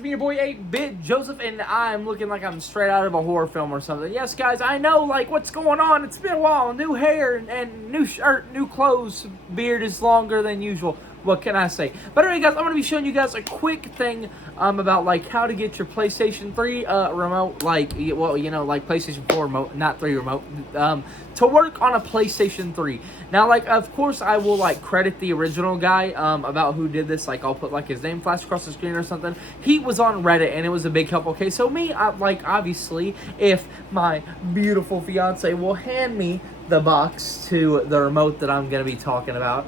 it's me, your boy 8-Bit Joseph, and I'm looking like I'm straight out of a horror film or something. Yes, guys, I know, like, what's going on? It's been a while. New hair and new shirt, new clothes. Beard is longer than usual. What can I say? But anyway, guys, I'm going to be showing you guys a quick thing about, like, how to get your PlayStation 3 remote, like, well, you know, like PlayStation 4 remote, not 3 remote, to work on a PlayStation 3. Now, like, of course, I will, like, credit the original guy about who did this. Like, I'll put, like, his name flash across the screen or something. He was on Reddit, and it was a big help. Okay, so me, like, obviously, if my beautiful fiance will hand me the box to the remote that I'm going to be talking about,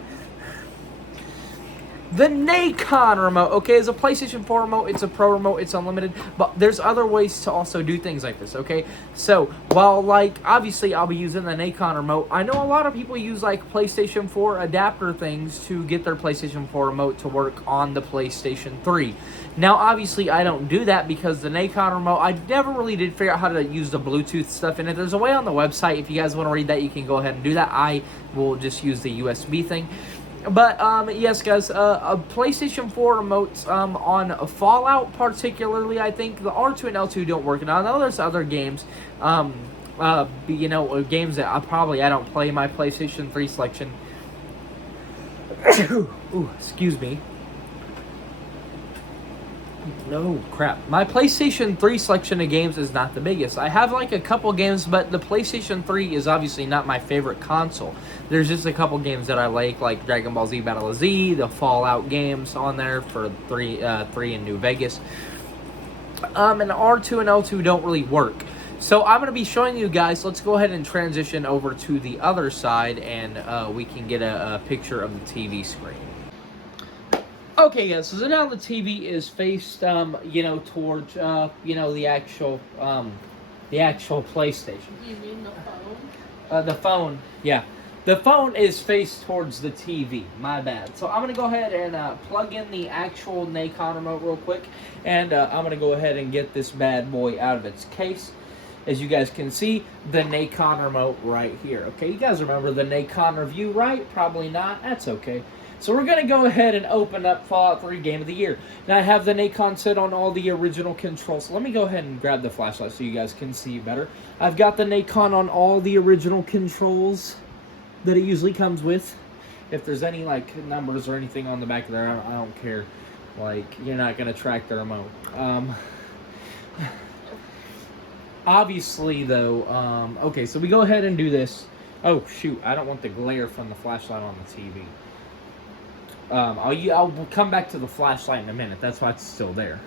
the Nacon remote, okay, is a PlayStation 4 remote. It's a Pro remote. It's unlimited. But there's other ways to also do things like this, okay? So, while, like, obviously I'll be using the Nacon remote, I know a lot of people use, like, PlayStation 4 adapter things to get their PlayStation 4 remote to work on the PlayStation 3. Now, obviously, I don't do that because the Nacon remote, I never really did figure out how to use the Bluetooth stuff in it. There's a way on the website. If you guys want to read that, you can go ahead and do that. I will just use the USB thing. But, yes, guys, a PlayStation 4 remotes, on Fallout particularly, I think the R2 and L2 don't work. Now, I know there's other games, you know, games that I don't play my PlayStation 3 selection. Ooh, excuse me. No, crap. My PlayStation 3 selection of games is not the biggest. I have, like, a couple games, but the PlayStation 3 is obviously not my favorite console. There's just a couple games that I like Dragon Ball Z Battle of Z, the Fallout games on there for 3 in New Vegas. And R2 and L2 don't really work. So I'm going to be showing you guys. Let's go ahead and transition over to the other side, and we can get a picture of the TV screen. Okay, guys, so now the TV is faced, you know, towards, you know, the actual PlayStation. You mean the phone? The phone, yeah. The phone is faced towards the TV. My bad. So I'm going to go ahead and plug in the actual Nacon remote real quick, and I'm going to go ahead and get this bad boy out of its case. As you guys can see, the Nacon remote right here. Okay, you guys remember the Nacon review, right? Probably not. That's okay. So we're going to go ahead and open up Fallout 3 Game of the Year. Now I have the Nacon set on all the original controls. So let me go ahead and grab the flashlight so you guys can see better. I've got the Nacon on all the original controls that it usually comes with. If there's any, like, numbers or anything on the back there, I don't care. Like, you're not going to track the remote. Obviously, though, okay, so we go ahead and do this. Oh, shoot, I don't want the glare from the flashlight on the TV. I'll come back to the flashlight in a minute. That's why it's still there.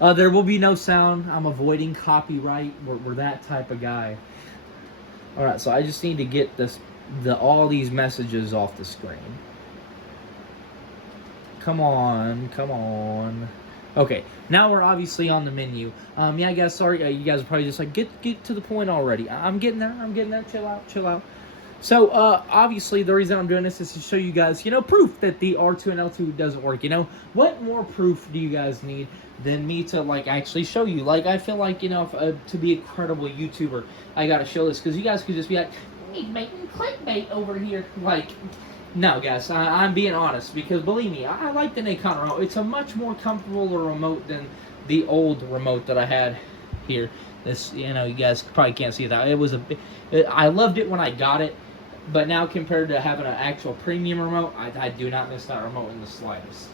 There will be no sound. I'm avoiding copyright. We're that type of guy. Alright, so I just need to get all these messages off the screen. Come on, come on. Okay, now we're obviously on the menu. Yeah, guys, sorry, you guys are probably just like, get to the point already. I'm getting there, chill out. So, obviously, the reason I'm doing this is to show you guys, you know, proof that the R2 and L2 doesn't work, you know? What more proof do you guys need than me to, like, actually show you? Like, I feel like, you know, to be a credible YouTuber, I gotta show this, because you guys could just be like, he's making clickbait over here. Like, no, guys, I'm being honest, because believe me, I like the Nacon remote. It's a much more comfortable remote than the old remote that I had here. This, you know, you guys probably can't see that. I loved it when I got it. But now, compared to having an actual premium remote, I do not miss that remote in the slightest.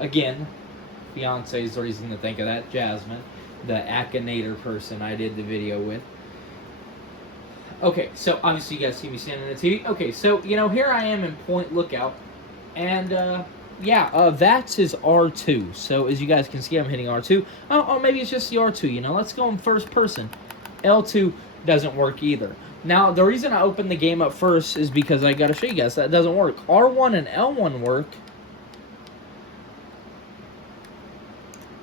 Again, fiance is the reason to think of that. Jasmine, the Akinator person I did the video with. Okay, so obviously you guys see me standing in the TV. Okay, so, you know, here I am in Point Lookout. And, yeah, that's his R2. So, as you guys can see, I'm hitting R2. Oh, maybe it's just the R2, you know. Let's go in first person. L2 doesn't work either. Now, the reason I opened the game up first is because I got to show you guys that doesn't work. R1 and L1 work,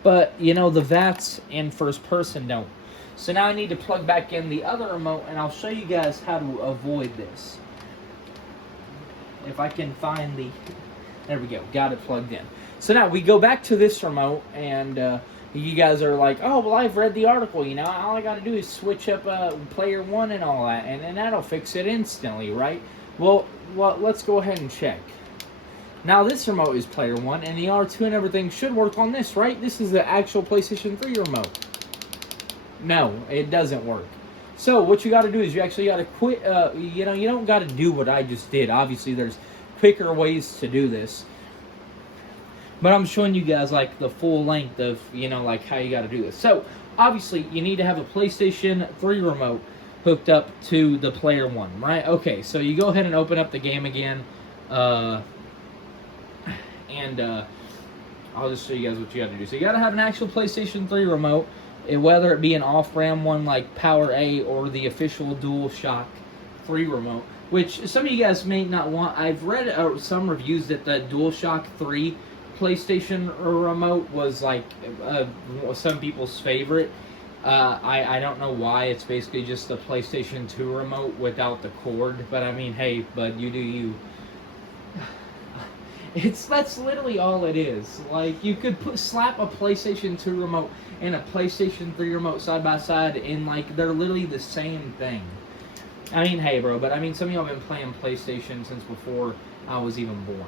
but, you know, the VATS in first person don't. So now I need to plug back in the other remote, and I'll show you guys how to avoid this. If I can find the... There we go. Got it plugged in. So now we go back to this remote, and you guys are like, oh, well, I've read the article, you know. All I got to do is switch up player 1 and all that, and then that'll fix it instantly, right? Well, let's go ahead and check. Now this remote is player 1, and the R2 and everything should work on this, right? This is the actual PlayStation 3 remote. No, it doesn't work. So what you got to do is you actually got to quit. You don't got to do what I just did. Obviously, there's quicker ways to do this. But I'm showing you guys like the full length of, like how you got to do this. So obviously, you need to have a PlayStation 3 remote hooked up to the player 1, right? Okay, so you go ahead and open up the game again. I'll just show you guys what you got to do. So you got to have an actual PlayStation 3 remote, whether it be an off-RAM one like Power A or the official DualShock 3 remote, which some of you guys may not want. I've read some reviews that the DualShock 3 PlayStation remote was like some people's favorite. I don't know why. It's basically just the PlayStation 2 remote without the cord. But I mean, hey, bud, you do you. That's literally all it is. Like, you could slap a PlayStation 2 remote and a PlayStation 3 remote side by side, and like they're literally the same thing. I mean, hey, bro, but I mean, some of y'all have been playing PlayStation since before I was even born.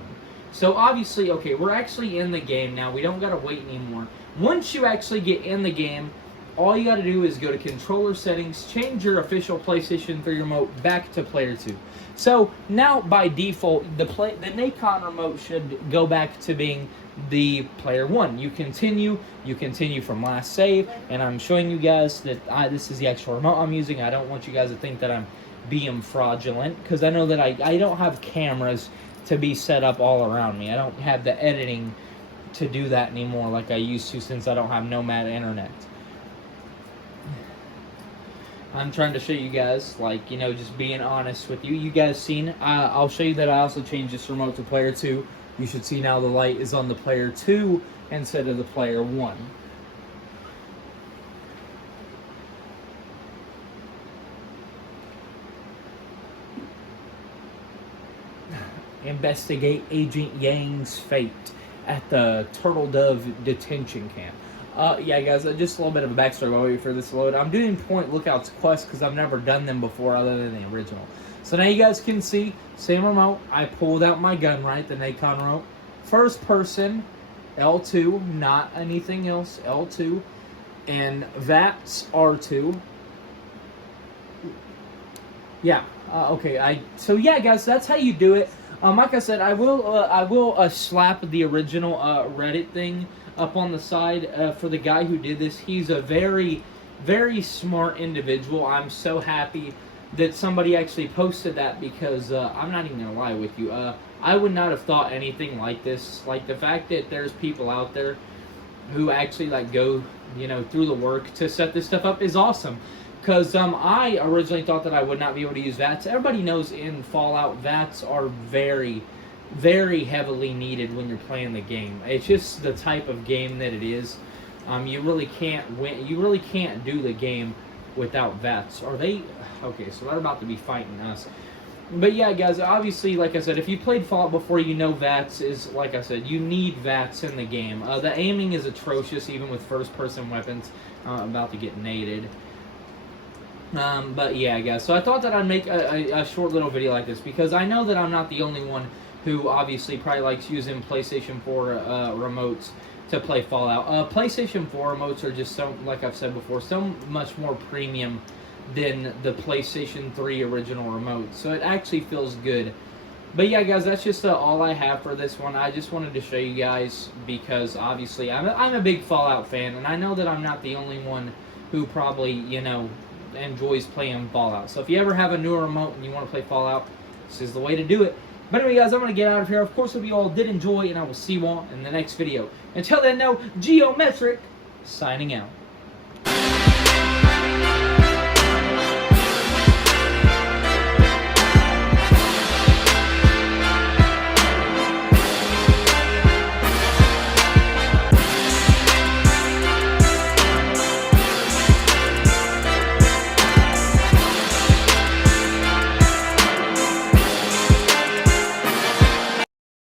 So obviously, okay, we're actually in the game now. We don't gotta wait anymore. Once you actually get in the game, all you gotta do is go to controller settings, change your official PlayStation 3 remote back to player 2. So now by default, the Nacon remote should go back to being the player 1. You continue from last save, and I'm showing you guys that this is the actual remote I'm using. I don't want you guys to think that I'm being fraudulent, because I know that I don't have cameras to be set up all around me. I don't have the editing to do that anymore like I used to, since I don't have Nomad internet. I'm trying to show you guys, like, just being honest with you. You guys seen, I'll show you that I also changed this remote to player 2. You should see now the light is on the player 2 instead of the player 1. Investigate Agent Yang's fate at the Turtle Dove detention camp. Yeah, guys, just a little bit of a backstory while we wait for this to load. I'm doing Point Lookout's quest because I've never done them before other than the original. So now you guys can see, same remote. I pulled out my gun, right, the Nacon remote. First person, L2, not anything else, L2. And VATS R2. Yeah, okay, so yeah, guys, that's how you do it. Like I said, I will slap the original Reddit thing up on the side for the guy who did this. He's a very, very smart individual. I'm so happy that somebody actually posted that, because I'm not even gonna lie with you. I would not have thought anything like this. Like, the fact that there's people out there who actually like go, through the work to set this stuff up is awesome. Because I originally thought that I would not be able to use VATS. Everybody knows in Fallout, VATS are very, very heavily needed when you're playing the game. It's just the type of game that it is. You really can't win. You really can't do the game without VATS. Are they? Okay, so they're about to be fighting us. But yeah, guys, obviously, like I said, if you played Fallout before, you know VATS is, like I said, you need VATS in the game. The aiming is atrocious, even with first-person weapons. About to get naded. But yeah, guys, so I thought that I'd make a short little video like this, because I know that I'm not the only one who obviously probably likes using PlayStation 4 remotes to play Fallout. PlayStation 4 remotes are just so, like I've said before, so much more premium than the PlayStation 3 original remote, so it actually feels good. But yeah, guys, that's just all I have for this one. I just wanted to show you guys, because obviously I'm a big Fallout fan, and I know that I'm not the only one who probably, enjoys playing Fallout. So if you ever have a newer remote and you want to play Fallout, this is the way to do it. But anyway, guys, I'm going to get out of here. Of course, if you all did enjoy, and I will see you all in the next video. Until then, no, Geometric, signing out.